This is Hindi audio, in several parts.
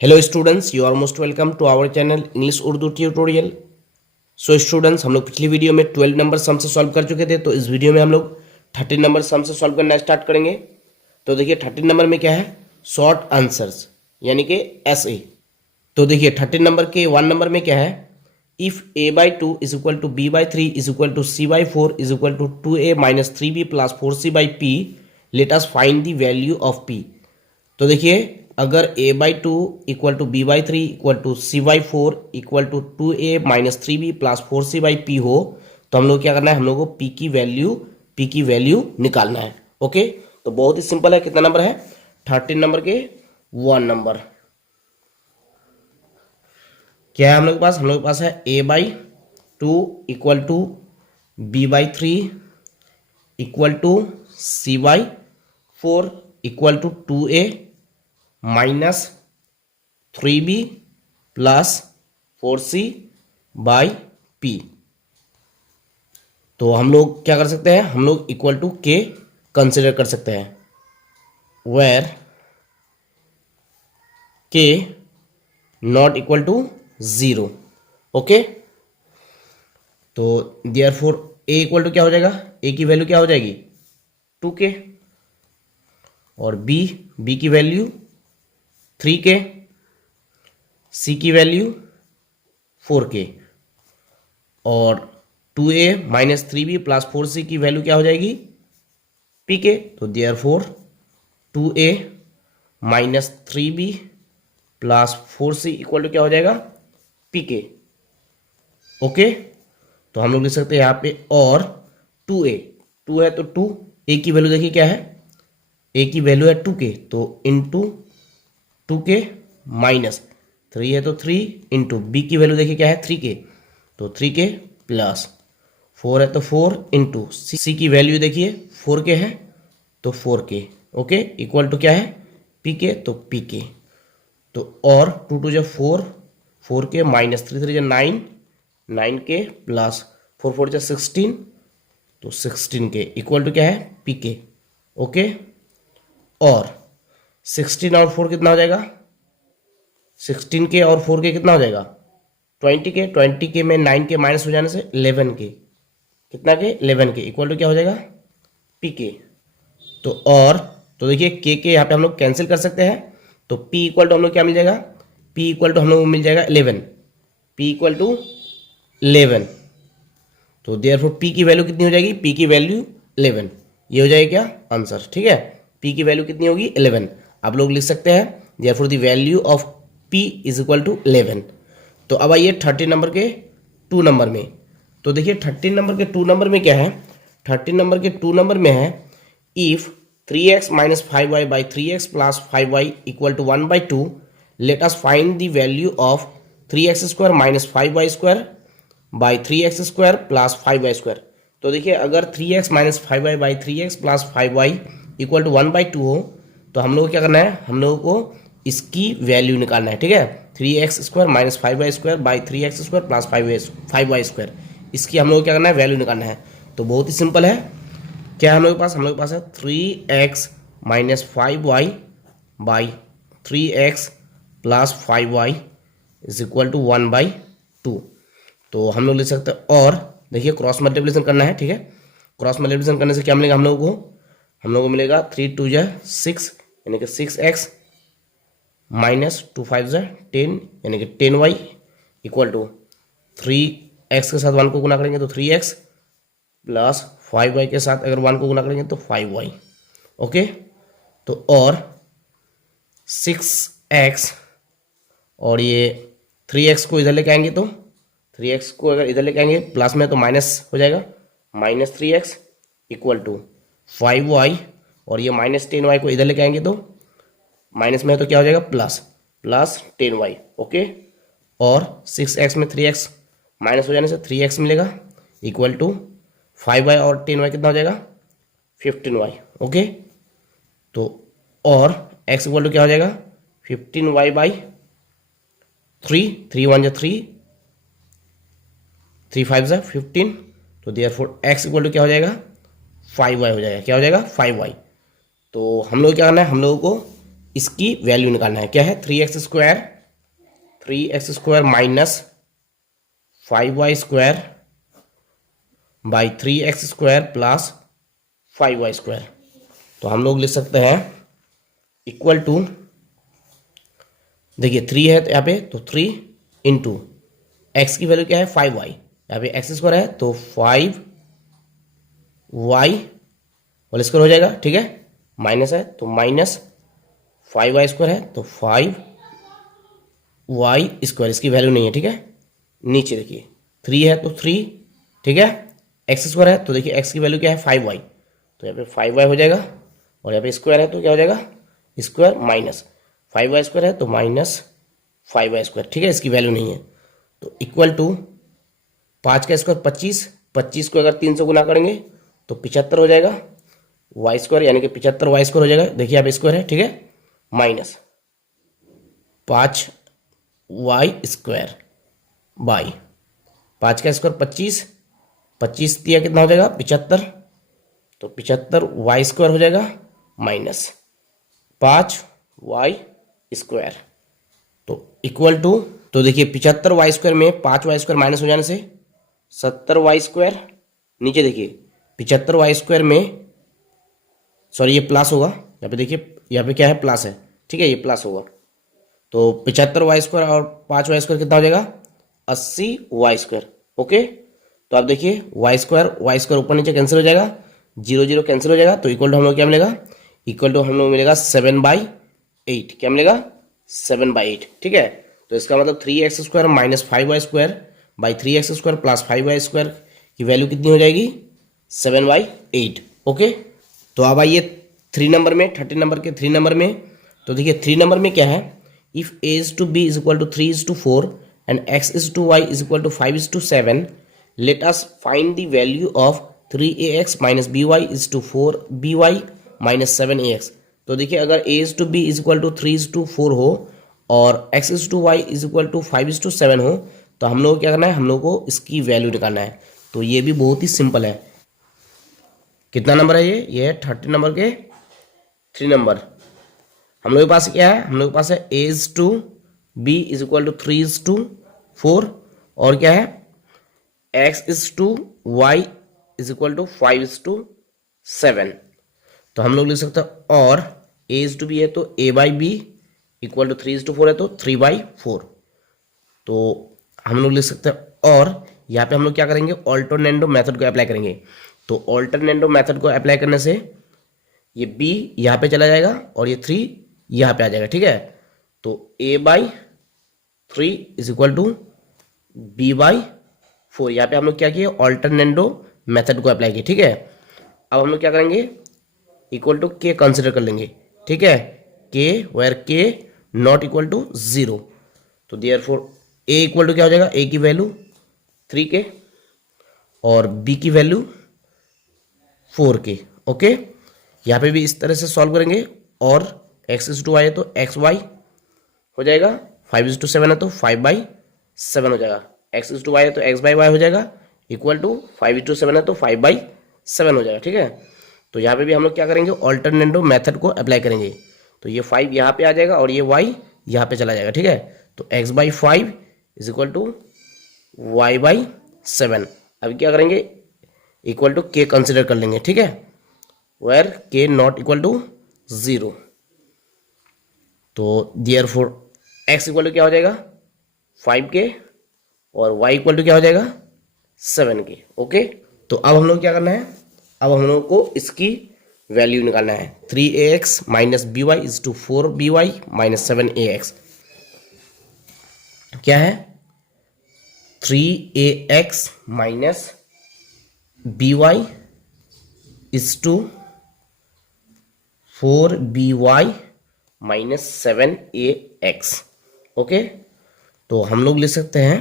Hello students, you are most welcome to our channel English Urdu tutorial. So students, हम लोग पिछली वीडियो में 12 नंबर सम से सॉल्व कर चुके थे, तो इस वीडियो में हम लोग 13 नंबर सम से सॉल्व करना स्टार्ट करेंगे। तो देखिए 13 नंबर में क्या है, शॉर्ट आंसर्स यानी कि एसए। तो देखिए 13 नंबर के 1 नंबर में क्या है, if a/2 is equal to b/3 is equal to c/4 is equal to 2a minus 3b plus 4c/p, let us find the value of p। तो देखिए अगर a/2 equal to b/3 equal to c/4 equal to 2a minus 3b plus 4c/p हो, तो हम लोग क्या करना है, हम लोग को p की वैल्यू निकालना है। ओके, तो बहुत ही सिंपल है। कितना नंबर है, 13 नंबर के 1 नंबर। क्या है हम लोग के पास, हम लोग के पास है a/2 equal to b/3 equal to c/4 equal to 2a minus 3b plus 4c/p। तो हम लोग क्या कर सकते हैं, हम लोग इक्वल टू के कंसिडर कर सकते हैं, वेयर के नॉट इक्वल टू 0। ओके, तो देयरफॉर ए इक्वल टू क्या हो जाएगा, ए की वैल्यू क्या हो जाएगी 2k, और बी की वैल्यू 3k, सी की वैल्यू 4k, और 2a minus 3b plus 4c की वैल्यू क्या हो जाएगी pk। तो therefore 2a minus 3b plus 4c equal to क्या हो जाएगा pk। ओके, तो हम लोग लिख सकते हैं यहाँ पे, और 2a 2 है तो 2, a की वैल्यू देखिए क्या है, a की वैल्यू है 2k, तो इंटू 2k माइनस 3 है तो 3 इंटू बी की वैल्यू देखिए क्या है 3k, तो 3k प्लस 4 है तो 4 इंटू सी की वैल्यू देखिए 4k है तो 4k। ओके, इक्वल टू क्या है pk, तो pk। तो और 2 2 जो 4, 4k माइनस 3 3 जो 9, 9k प्लस 4 4 जो 16, तो 16k इक्वल टू क्या है pk। ओके, और 16 और 4 कितना हो जाएगा, 16k और 4k कितना हो जाएगा 20k, 20k में 9k माइनस हो जाने से 11k, कितना के 11k इक्वल टू क्या हो जाएगा pk। तो और तो देखिए के यहाँ पे हम लोग कैंसिल कर सकते हैं, तो p इक्वल टू हम लोग क्या मिल जाएगा, p इक्वल टू हम लोग मिल जाएगा 11, p इक्वल टू 11। तो देयरफॉर p की वैल्यू कितनी हो जाएगी, p की वैल्यू 11, ये हो जाएगा क्या आंसर। ठीक है, p की वैल्यू कितनी होगी 11। आप लोग लिख सकते हैं therefore the value of p is equal to 11। तो अब आइए 13 नंबर के 2 नंबर में। तो देखिए 13 नंबर के 2 नंबर में क्या है, 13 नंबर के 2 नंबर में है, if 3x minus 5y by 3x plus 5y equal to 1/2, let us find the value of 3x square minus 5y square by 3x square plus 5y square. तो देखिए अगर 3x minus 5y by 3x plus 5y equal to 1/2 हो, तो हम लोग को क्या करना है, हम लोगों को इसकी वैल्यू निकालना है। ठीक है, 3x square minus 5y square by 3x square plus 5y square, इसकी हम लोग को क्या करना है, वैल्यू निकालना है। तो बहुत ही सिंपल है। क्या है हम लोग के पास, हम लोग के पास है 3x minus 5y by 3x plus 5y is equal to 1/2। तो हम लोग लिख सकते हैं, और देखिए क्रॉस मल्टीप्लिकेशन करना है। ठीक है, क्रॉस मल्टीप्लिकेशन करने से क्या मिलेगा हम लोगों को, हम लोग को मिलेगा 3 2 जा 6 यानी कि 6x माइनस 2 5 जा 10 यानी कि 10y इक्वल टू 3x के साथ 1 को गुना करेंगे तो 3x प्लस 5y के साथ अगर 1 को गुना करेंगे तो 5y। ओके, तो और 6x और ये 3x को इधर लेके आएंगे, तो 3x को अगर इधर लेके आएंगे प्लस में तो माइनस हो जाएगा, minus 3x equal to 5y, और ये माइनस 10y को इधर लेके आएंगे तो माइनस में है तो क्या हो जाएगा प्लस 10y। ओके, और 6x में 3x माइनस हो जाने से 3x मिलेगा इक्वल टू 5y और 10y कितना हो जाएगा 15y। ओके, तो और x इक्वल टू क्या हो जाएगा 15y बाई 3, 3 1 जा 3, 3 5 जा 15, तो देयरफॉर x इक्वल टू क्या हो जाएगा 5y हो जाएगा, क्या हो जाएगा 5y। तो हम लोग क्या करना है, हम लोगों को इसकी वैल्यू निकालना है। क्या है? 3x square minus 5y square by 3x square plus 5y square. तो हम लोग लिख सकते हैं इक्वल टू, देखिए 3 है तो यहाँ पे, तो 3 इंटू एक्स की वैल्यू क्या है? 5y, यहाँ पे एक्स स्क्वायर है तो 5y होल स्क्वायर हो जाएगा, ठीक है। माइनस है तो माइनस 5y स्क्वायर है तो 5y स्क्वायर, इसकी वैल्यू नहीं है, ठीक है। नीचे देखिए 3 है तो 3, ठीक है। एक्स स्क्वायर है तो देखिए एक्स की वैल्यू क्या है? 5y, तो यहाँ पे 5y हो जाएगा, और यहाँ पे स्क्वायर है तो क्या हो जाएगा? स्क्वायर माइनस 5y स्क्वायर है तो माइनस 5y स्क्वायर, ठीक है। इसकी वैल्यू नहीं है तो इक्वल टू 5 का स्क्वायर 25, 25 को अगर 3 से गुना करेंगे तो 75 हो जाएगा वाई स्क्वायर, यानी कि 75 वाई स्क्वायर हो जाएगा। देखिए आप स्क्वायर है, ठीक है, माइनस 5y स्क्वायर बाई 5 का स्क्वायर 25, 25 दिया कितना हो जाएगा? 75, तो 75 वाई स्क्वायर हो जाएगा माइनस 5y स्क्वायर, तो इक्वल टू, तो देखिए 75 वाई स्क्वायर में 5y स्क्वायर माइनस हो जाने से 70 वाई स्क्वायर, नीचे देखिए 75 वाई स्क्वायर में, सॉरी ये प्लस होगा, यहाँ पे देखिए यहाँ पे क्या है? प्लस है, ठीक है, ये प्लस होगा। तो 75 वाई स्क्वायर और 5y स्क्वायर कितना हो जाएगा? 80 वाई स्क्वायर, ओके। तो आप देखिए वाई स्क्वायर ऊपर नीचे कैंसिल हो जाएगा, 0 0 कैंसिल हो जाएगा, तो इक्वल टू हम लोग क्या मिलेगा? इक्वल टू हम लोग मिलेगा 7/8, क्या मिलेगा? 7/8, ठीक है। तो इसका मतलब 3x square minus 5y square by 3x square plus 5y square की वैल्यू कितनी हो जाएगी? 7/8, ओके। तो अब आइए 3 नंबर में, 30 नंबर के 3 नंबर में। तो देखिए 3 नंबर में क्या है? If a is to b is equal to 3 is to 4 and x is to y is equal to 5 is to 7, let us find the value of 3ax minus by is to 4by minus 7ax। तो देखिए अगर a is to b is equal to 3 is to 4 हो और x is to y is equal to 5 is to 7 हो, तो हम लोग को क्या करना है? हम लोग को इसकी वैल्यू निकालना है। तो ये भी बहुत ही सिंपल है। कितना नंबर है ये? ये है 30 नंबर के 3 नंबर। हम लोग के पास क्या है? हम लोग के पास है a is to b is equal to 3 is to 4 और क्या है? x is to y is equal to 5 is to 7। तो हम लोग लिख सकते हैं और a is to b है तो a/b equal to 3 is to 4 है तो 3/4। तो हम लोग लिख सकते हैं, और यहाँ पे हम लोग क्या करेंगे? ऑल्टरनेटो मेथड को अप्लाई करेंगे। तो ऑल्टरनेटो मेथड को अप्लाई करने से ये b यहाँ पे चला जाएगा और ये 3 यहाँ पे आ जाएगा, ठीक है। तो a/3 is equal to b/4। यहाँ पे हम लोग क्या किए? ऑल्टरनेटो मेथड को अप्लाई किए, ठीक है। अब हम लोग क्या करेंगे? इक्वल टू k कंसिडर कर लेंगे, ठीक है। k where k not equal to 0। तो देयरफॉर a इक्वल टू क्या हो जाएगा? a की वैल्यू 3k और b की वैल्यू 4k, ओके। यहाँ पे भी इस तरह से सॉल्व करेंगे, और x is to y है तो xy हो जाएगा, 5 is to 7 है तो 5/7 हो जाएगा, x is to y है तो x/y हो जाएगा, इक्वल टू 5 is to 7 है तो 5/7 हो जाएगा, ठीक है। तो यहाँ पे भी हम लोग क्या करेंगे? ऑल्टरनेटो मेथड को अप्लाई करेंगे। तो ये 5 यहाँ पे आ जाएगा और ये y यहाँ पे चला जाएगा, ठीक है। तो x/5 is equal to y/7। अभी क्या करेंगे? इक्वल टू k कंसिडर कर लेंगे, ठीक है, where k not equal to 0। तो देयरफॉर x इक्वल टू क्या हो जाएगा? 5k और y इक्वल टू क्या हो जाएगा? 7k, okay. तो अब हम लोग क्या करना है? अब हम लोग को इसकी वैल्यू निकालना है। 3ax minus by is to 4by minus 7ax। क्या है? 3ax minus by is to 4by minus 7ax, okay. तो हम लोग लिख सकते हैं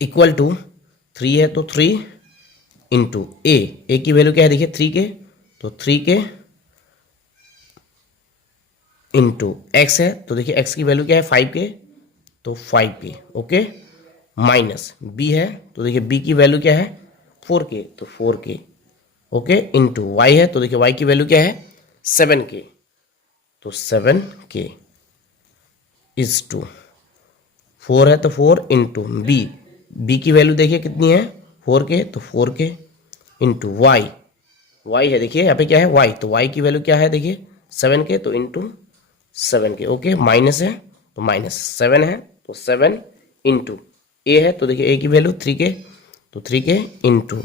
इक्वल टू 3 है तो 3 इंटू ए की वैल्यू क्या है? देखिए 3k, तो 3k इंटू एक्स है तो देखिए x की वैल्यू क्या है? 5k, तो 5k, ओके। माइनस b है तो देखिए b की वैल्यू क्या है? 4k, तो 4k, ओके। इंटू y है तो देखिए y की वैल्यू क्या है? 7k, तो 7k इज टू 4 है तो 4 इंटू बी की वैल्यू देखिए कितनी है 4k, तो 4k इंटू वाई है, देखिए यहाँ पे क्या है वाई, तो वाई की वैल्यू क्या है देखिए 7k, तो इंटू 7k। ओके, माइनस है तो -7 है तो 7 इंटू ए है, तो देखिए ए की वैल्यू 3k, तो 3k इंटू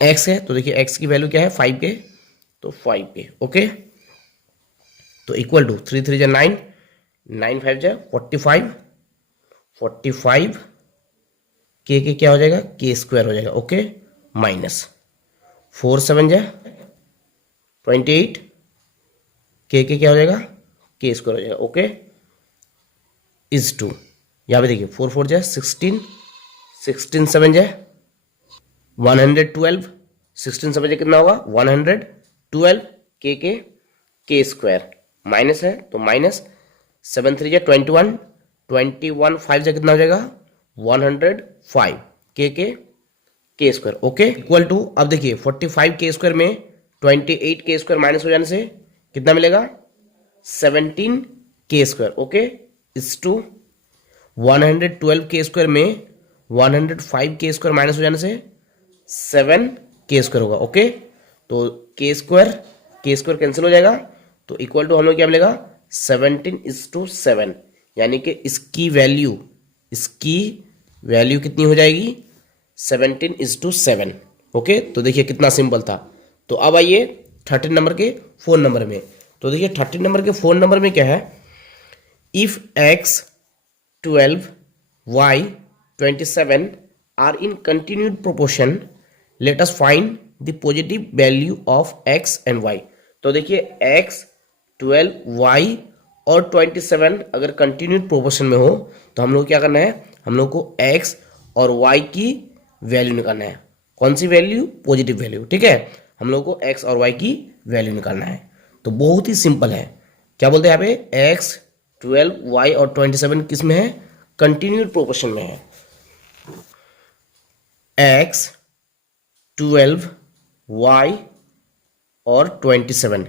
एक्स है, तो देखिए एक्स की वैल्यू क्या है 5k, तो 5k। ओके, तो इक्वल टू 3 3 जा 9, 9 5 जा 45, 45 के क्या हो जाएगा के स्क्वायर हो जाएगा। ओके, माइनस 4 7 जा 28, के क्या हो जाएगा के स्क्वायर हो जाएगा। ओके, इज टू यहाँ पे देखिए 4 4 जा 16, 16 7 जा 112, 16 7 जा कितना होगा 112 के स्क्वायर, माइनस है तो माइनस 7 3 जा 21, 21 5 जा कितना हो जाएगा 105 के स्क्वायर। ओके, इक्वल टू अब देखिए 45 के स्क्वायर में 28 के स्क्वायर माइनस हो जाने से कितना मिलेगा 17 के स्क्वायर। ओके, इज टू 112 के स्क्वायर में 105 के स्क्वायर माइनस हो जाने से 7 के स्क्वायर होगा। ओके, तो के स्क्वायर कैंसिल हो जाएगा, तो इक्वल टू हम लोग क्या मिलेगा 17 इज टू 7, यानी कि इसकी वैल्यू कितनी हो जाएगी 17 इज टू 7। ओके, तो देखिए कितना सिंपल था। तो अब आइए 13 नंबर के फोन नंबर में। तो देखिए 13 नंबर के फोन नंबर में क्या है, if x 12 y 27 are in continued proportion let us find the positive value of x and y। तो देखिए x 12 y और 27 अगर कंटिन्यूड प्रोपोर्शन में हो तो हम लोग क्या करना है, हम लोग को x और y की वैल्यू निकालना है। कौन सी वैल्यू, पॉजिटिव वैल्यू। ठीक है, हम लोग को x और y की वैल्यू निकालना है। तो बहुत ही सिंपल है, क्या बोलते हैं यहाँ पे x 12 y और 27 किस में है, कंटिन्यूड प्रोपोर्शन में है। x 12 y और 27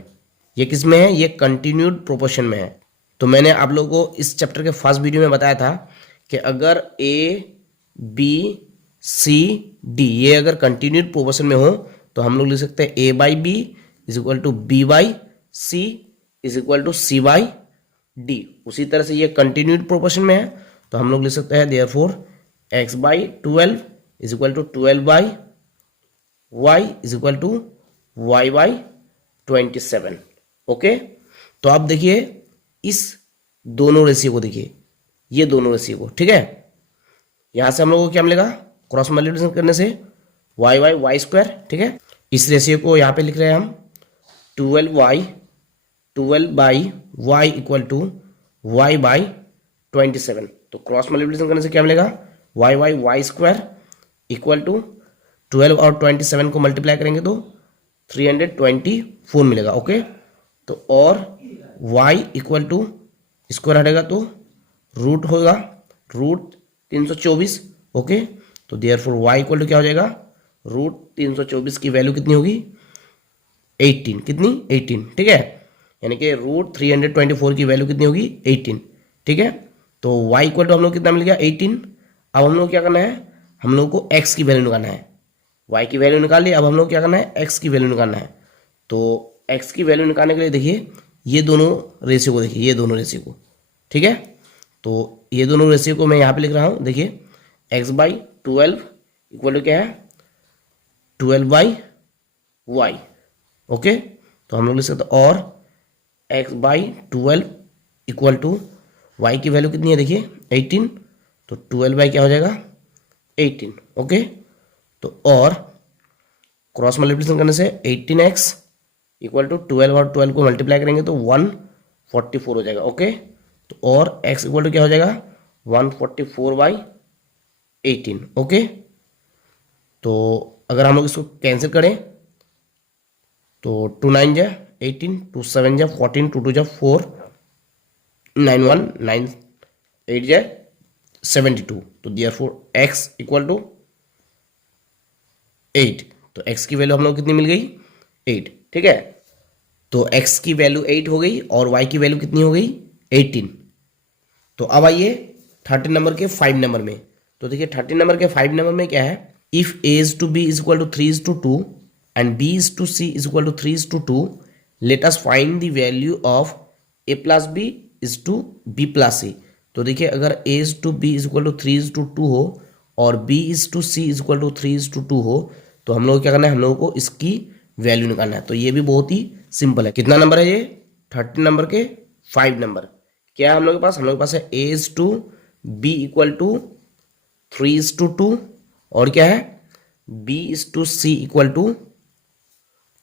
ये किस में है, ये कंटिन्यूड प्रोपोर्शन में है। तो मैंने आप लोगों को इस चैप्टर के फर्स्ट वीडियो में बताया था कि अगर a b c d ये अगर कंटिन्यूड प्रोपोर्शन में हो तो हम लोग लिख सकते हैं a by b is equal to b by c is equal to c by d. उसी तरह से ये कंटिन्यूड प्रोपोर्शन में है तो हम लोग लिख सकते हैं therefore x by 12 is equal to 12 by y is equal to y by 27। Okay, तो आप देखिए इस दोनों रेशियो को, देखिए ये दोनों रेशियो को। ठीक है, यहां से हम लोगों को क्या मिलेगा, क्रॉस मल्टीप्लिकेशन करने से y बाई वाई स्क्वायर। ठीक है, इस रेशियो को यहाँ पे लिख रहे हैं हम 12 by y equal to y by 27। तो क्रॉस मल्टीप्लिकेशन करने से क्या मिलेगा, y by y square equal to 12 और 27 को मल्टीप्लाई करेंगे तो 324 मिलेगा। ओके, तो और y इक्वल टू स्क्वायर हटेगा तो रूट होगा, रूट 324। ओके, तो देयरफॉर y इक्वल टू क्या हो जाएगा, रूट 324 की वैल्यू कितनी होगी 18, कितनी 18। ठीक है, यानी कि रूट 324 की वैल्यू कितनी होगी 18। ठीक है, तो y इक्वल टू हम लोग कितना मिल गया 18। अब हम लोग क्या करना है, हम लोग को x की वैल्यू निकालना है, y की वैल्यू निकाल ली, अब हम लोग क्या करना है x की वैल्यू निकालना है। तो x की वैल्यू निकालने के लिए देखिए ये दोनों रेशियो को, देखिए ये दोनों रेशियो को। ठीक है, तो ये दोनों रेशियो को मैं यहाँ पे लिख रहा हूँ, देखिए x बाई 12 इक्वल टू क्या है 12 बाई वाई। ओके, तो हम लोग लिख सकते और x by 12 equal to y की वैल्यू कितनी है देखिए 18, तो 12 बाई क्या हो जाएगा 18। ओके, तो और क्रॉस मल्टीप्लिकेशन करने से 18x इक्वल टू 12 और 12 को मल्टीप्लाई करेंगे तो 144 हो जाएगा। ओके, तो और x इक्वल टू क्या हो जाएगा 144 बाई 18। ओके, तो अगर हम लोग इसको कैंसिल करें तो 2 9 जा 18, 2 7 जा 14, 2 2 जा 4, 9 1 9 8 जा 72। तो देयरफॉर x इक्वल टू 8, तो x की वैल्यू हम लोग कितनी मिल गई 8। ठीक है, तो x की वैल्यू 8 हो गई और y की वैल्यू कितनी हो गई 18। तो अब आइए 13 नंबर के 5 नंबर में। तो देखिए 13 नंबर के 5 नंबर में क्या है, if a is to b is equal to 3 is to 2 and b is to c is equal to 3 is to 2, let us find the value of a plus b is to b plus c। तो देखिए अगर a is to b is equal to 3 is to 2 हो और b is to c is equal to 3 is to 2 हो, तो हम लोग क्या करना है, हम लोगों को इसकी वैल्यू निकालना है। तो ये भी बहुत ही सिंपल है। कितना नंबर है ये, 13 नंबर के 5 नंबर। क्या है हम लोग के पास, हम लोग के पास है a is to b equal to 3 is to 2 और क्या है b is to c equal to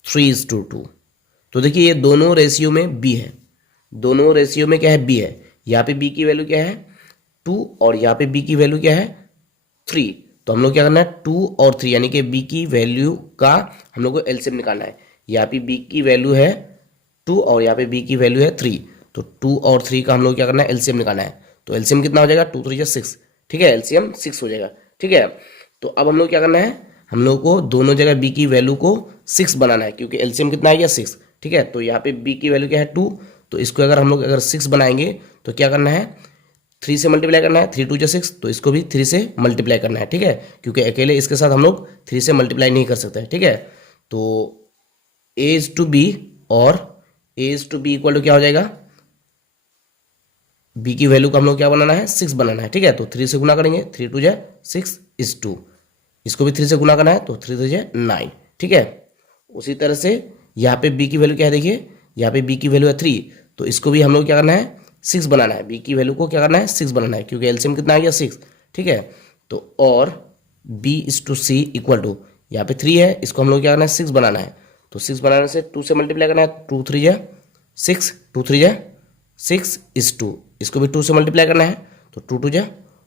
3 is to 2। तो देखिए ये दोनों रेशियो में b है, दोनों रेशियो में क्या है b है। यहाँ पे b की वैल्यू क्या है 2 और यहाँ पे b की वैल्यू क्या है 3। तो हम लोग क्या करना है 2 और 3 यानी कि b की वैल्यू का हम लोग को एलसीएम निकालना है। यहाँ पे b की वैल्यू है 2 और यहाँ पे b की वैल्यू है 3। तो 2 और 3 का हम लोग क्या करना है एलसीएम निकालना है। तो एलसीएम कितना हो जाएगा 2 3 6, ठीक है, एलसीएम 6 हो जाएगा, ठीक है। तो अब हम लोग क्या करना है, हम लोग को दोनों जगह b की वैल्यू को 6 बनाना है क्योंकि एलसीएम कितना आ गया 6, ठीक है। तो यहाँ पे b की वैल्यू क्या है 2, तो इसको अगर हम लोग अगर 6 बनाएंगे तो क्या करना है 3 से मल्टीप्लाई करना है, 3 2 जा 6, तो इसको भी 3 से मल्टीप्लाई करना है, ठीक है, क्योंकि अकेले इसके साथ हम लोग 3 से मल्टीप्लाई नहीं कर सकते, ठीक है। तो a इज टू b और a is to b equal to क्या हो जाएगा, b की वैल्यू को हम लोग क्या बनाना है 6 बनाना है, ठीक है। तो 3 से गुना करेंगे, 3 2 जा 6 इज 2, इसको भी 3 से गुना करना है, तो 3 3 जा 9, ठीक है। उसी तरह से यहाँ पे b की वैल्यू क्या है, देखिए यहाँ पे b की वैल्यू है 3, तो इसको भी हम लोग क्या करना है 6 बनाना है। b की वैल्यू को क्या करना है 6 बनाना है क्योंकि एलसीएम कितना आ गया 6, ठीक है। तो और b is to c equal to यहाँ पे 3 है, इसको हम लोग क्या करना है 6 बनाना है। तो 6 बनाने से 2 से मल्टीप्लाई करना है, 2 3 जा 6, 2 3 जा 6 इज 2, इसको भी 2 से मल्टीप्लाई करना है, तो 2 2 जा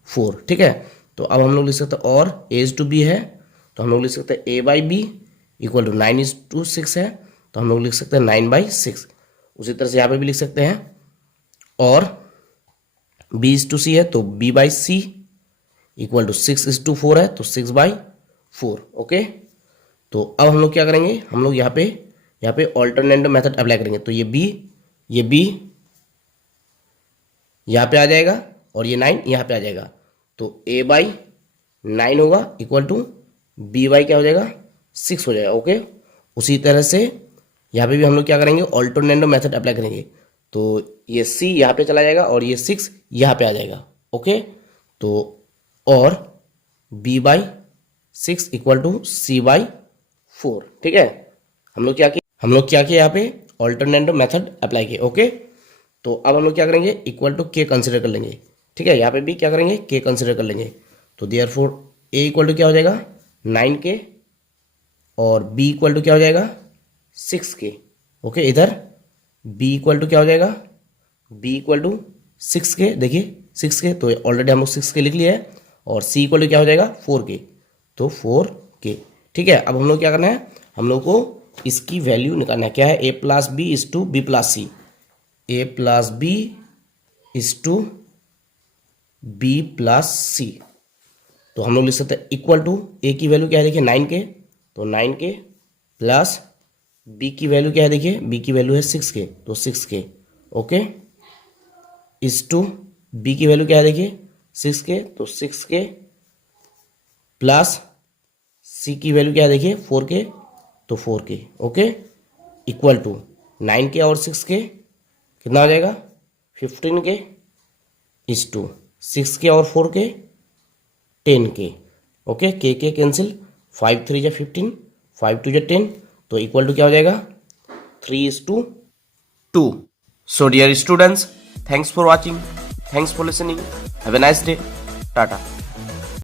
4, ठीक है। तो अब हम लोग लिख सकते हैं और a इज टू b है, तो हम लोग लिख सकते हैं a by B equal to 9 is to 6 है, तो हम लोग लिख सकते हैं 9 बाई 6। उसी तरह से यहाँ पे भी लिख सकते हैं और b इज टू सी है, तो b by C equal to 6 is to 4 है, तो 6 बाई 4, ओके। तो अब हम लोग क्या करेंगे, हम लोग यहाँ पे ऑल्टरनेटिव मेथड अप्लाई करेंगे। तो ये b यहाँ पे आ जाएगा और ये 9 यहाँ पे आ जाएगा, तो a बाई 9 होगा इक्वल टू b बाई क्या हो जाएगा 6 हो जाएगा, ओके। उसी तरह से यहाँ पे भी हम लोग क्या करेंगे ऑल्टरनेटिव मेथड अप्लाई करेंगे। तो ये c यहाँ पे चला जाएगा और ये 6 यहाँ पे आ जाएगा, ओके। तो और b by 6 equal to c by 4, ठीक है। हम लोग क्या किए यहाँ पे ऑल्टरनेटिव मेथड अप्लाई किए, ओके। तो अब हम लोग क्या करेंगे इक्वल टू k कंसिडर कर लेंगे, ठीक है। यहाँ पे भी क्या करेंगे k कंसिडर कर लेंगे। तो देयरफॉर a इक्वल टू क्या हो जाएगा 9k और b इक्वल टू क्या हो जाएगा 6k, ओके। इधर b इक्वल टू क्या हो जाएगा, b इक्वल टू 6k, देखिए 6k, तो ऑलरेडी हम लोग 6k लिख लिया है और c इक्वल टू क्या हो जाएगा 4k, तो 4k, ठीक है। अब हम लोग क्या करना है, हम लोग को इसकी वैल्यू निकालना है, क्या है a plus B is two B plus C, a plus B is two B plus C. तो हम लोग लिख सकते हैं इक्वल टू a की वैल्यू क्या है देखिए 9k, तो 9k प्लस b की वैल्यू क्या है देखिए b की वैल्यू है 6k, तो 6k, okay, is to b की वैल्यू क्या है देखिए 6k, तो 6k प्लस c की वैल्यू क्या है देखिए 4k, तो 4k, okay, equal to 9k और 6k कितना हो जाएगा 15k इज टू 6k और 4k 10k, okay. k cancel, 5 3 जा 15, 5 2 जा 10, तो इक्वल टू क्या हो जाएगा 3:2। So dear students, thanks for watching, thanks for listening, have a nice day, Tata.